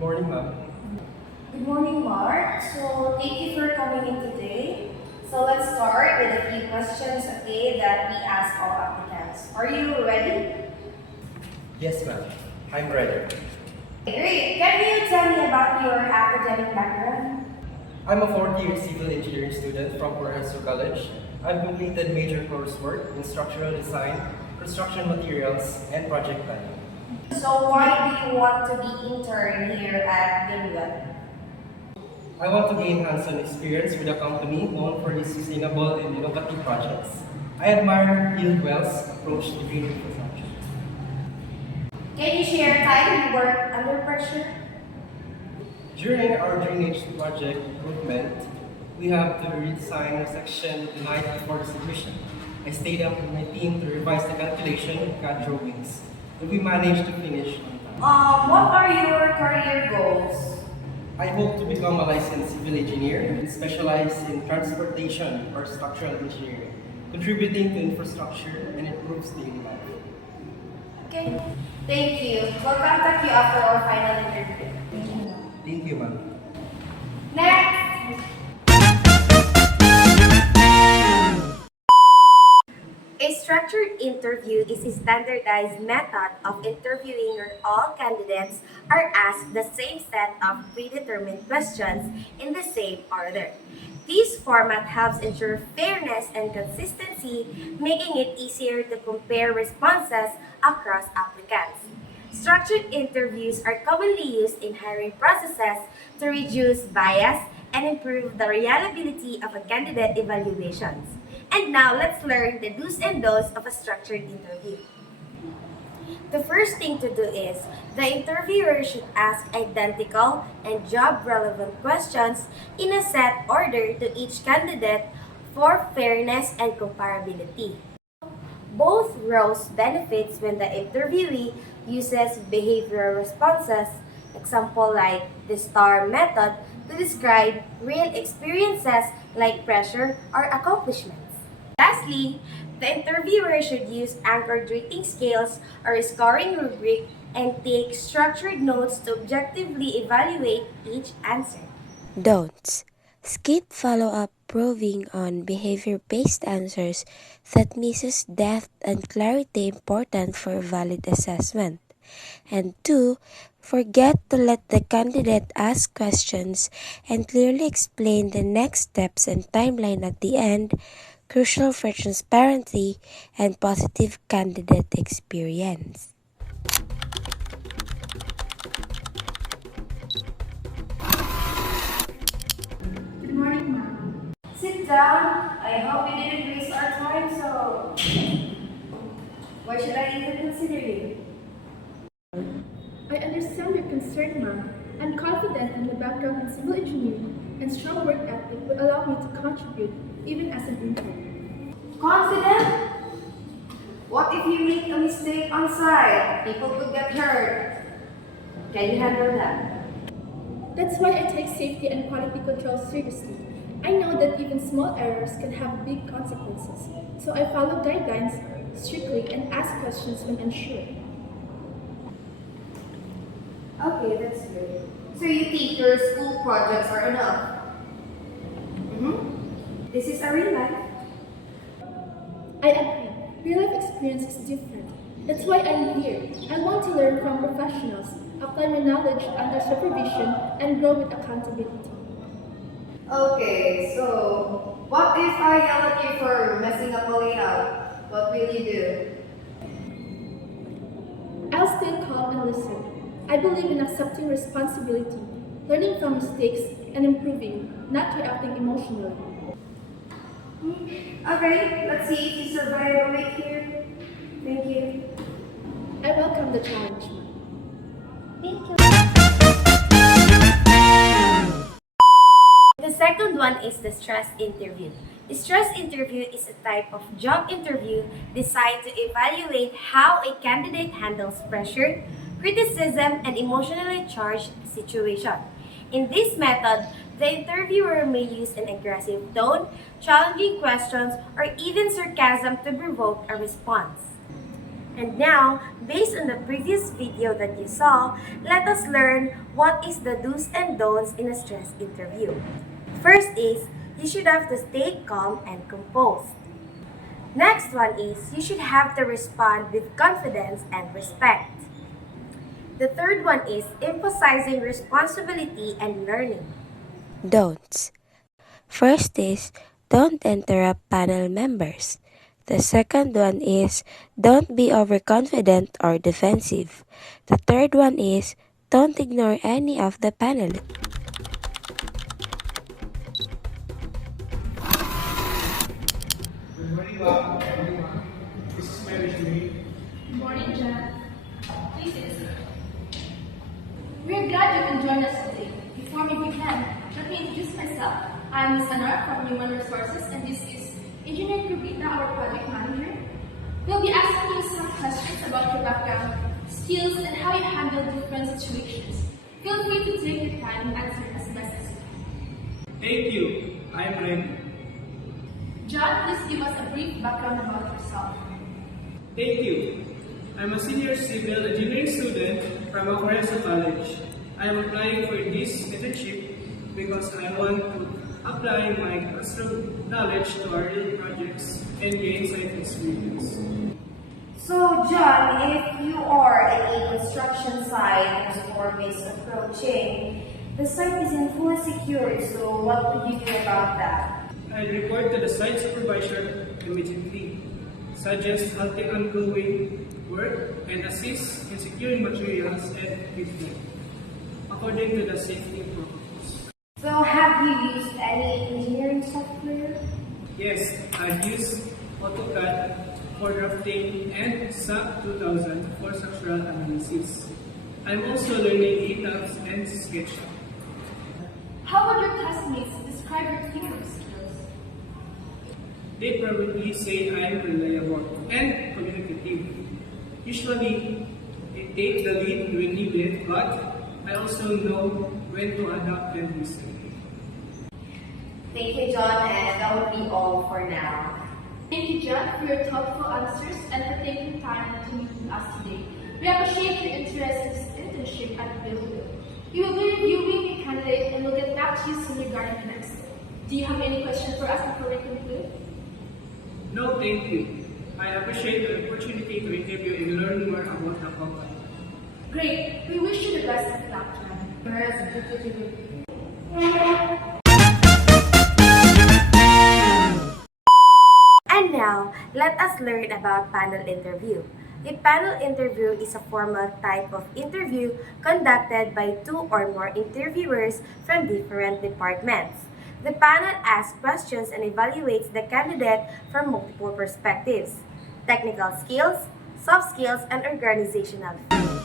Morning, ma'am. Good morning, Mark. So, thank you for coming in today. So, let's start with a few questions, okay, that we ask all applicants. Are you ready? Yes, ma'am. I'm ready. Great. Can you tell me about your academic background? I'm a fourth-year civil engineering student from Purposive College. I've completed major coursework in structural design, construction materials, and project planning. So, why do you want to be intern here at Doble? I want to gain hands-on experience with a company known for its sustainable and innovative projects. I admire Hildwell's approach to green infrastructure. Can you share a time you worked under pressure? During our drainage project improvement, we have to redesign a section the night before the submission. I stayed up with my team to revise the calculation and CAD drawings, and we managed to finish on time. What are your career goals? I hope to become a licensed civil engineer and specialize in transportation or structural engineering, contributing to infrastructure and improves daily life. Okay. Thank you. We'll contact you after our final interview. Thank you, ma'am. Next! A structured interview is a standardized method of interviewing where all candidates are asked the same set of predetermined questions in the same order. This format helps ensure fairness and consistency, making it easier to compare responses across applicants. Structured interviews are commonly used in hiring processes to reduce bias and improve the reliability of a candidate evaluations. And now let's learn the do's and don'ts of a structured interview. The first thing to do is the interviewer should ask identical and job relevant questions in a set order to each candidate for fairness and comparability. Both roles benefits when the interviewee uses behavioral responses, example like the STAR method, to describe real experiences like pressure or accomplishments. Lastly, the interviewer should use anchored rating scales or a scoring rubric and take structured notes to objectively evaluate each answer. Don'ts. Skip follow-up probing on behavior-based answers that misses depth and clarity important for valid assessment. And 2. Forget to let the candidate ask questions and clearly explain the next steps and timeline at the end, crucial for transparency and positive candidate experience. Good morning, ma'am. Sit down. I hope you didn't waste our time, so why should I even consider you? I understand your concern, ma'am. I'm confident in the background in civil engineering and strong work ethic will allow me to contribute even as an intern. Confident? What if you make a mistake on site? People could get hurt. Can you handle that? That's why I take safety and quality control seriously. I know that even small errors can have big consequences, so I follow guidelines strictly and ask questions when unsure. Okay, that's good. So you think your school projects are enough? This is a real life. I agree. Real life experience is different. That's why I'm here. I want to learn from professionals, apply my knowledge under supervision, and grow with accountability. Okay, so what if I yell at you for messing up a layout? What will you do? I'll stay calm and listen. I believe in accepting responsibility, learning from mistakes, and improving, not reacting emotionally. Okay, let's see if you survive a week here. Thank you. I welcome the challenge. Thank you. The second one is the stress interview. The stress interview is a type of job interview designed to evaluate how a candidate handles pressure, criticism, and emotionally charged situation. In this method, the interviewer may use an aggressive tone, challenging questions, or even sarcasm to provoke a response. And now, based on the previous video that you saw, let us learn what is the do's and don'ts in a stress interview. First is, you should have to stay calm and composed. Next one is, you should have to respond with confidence and respect. The third one is emphasizing responsibility and learning. Don'ts. First is, don't interrupt panel members. The second one is, don't be overconfident or defensive. The third one is, don't ignore any of the panelists. Good morning, ma'am. Good morning, ma'am. This is my resume. Good morning, Jan. Please sit. We're glad you can join us today. Before we begin, let me introduce myself. I'm Ms. Anar from Human Resources, and this is Engineer Corbita, our project manager. We'll be asking you some questions about your background, skills, and how you handle different situations. Feel free to take your time and answer as best as you can. Thank you. I'm ready. John, please give us a brief background about yourself. Thank you. I'm a senior civil engineering student from Corbita College. I am applying for this internship because I want to apply my classroom knowledge to our real projects and gain site experience. So, John, if you are in a construction site and a storm is approaching, the site isn't fully secured, so what would you do about that? I report to the site supervisor immediately, suggest halting ongoing work, and assist in securing materials and equipment according to the safety protocols. So, have you used any engineering software? Yes, I've used AutoCAD for drafting and SAP 2000 for structural analysis. I'm also learning ETABS and SketchUp. How would your classmates describe your teamwork skills? They probably say I'm reliable and communicative. Usually, I take the lead when needed, but I also know when to adapt and listen. Thank you, John, and that would be all for now. Thank you, John, for your thoughtful answers and for taking time to meet with us today. We appreciate your interest in this internship at Doble. We will be reviewing the candidate and will get back to you soon regarding the next step. Do you have any questions for us before we conclude? No, thank you. I appreciate the opportunity to interview and learn more about the company. Great. We wish you the best of luck, John. And now, let us learn about panel interview. A panel interview is a formal type of interview conducted by two or more interviewers from different departments. The panel asks questions and evaluates the candidate from multiple perspectives: technical skills, soft skills, and organizational skills.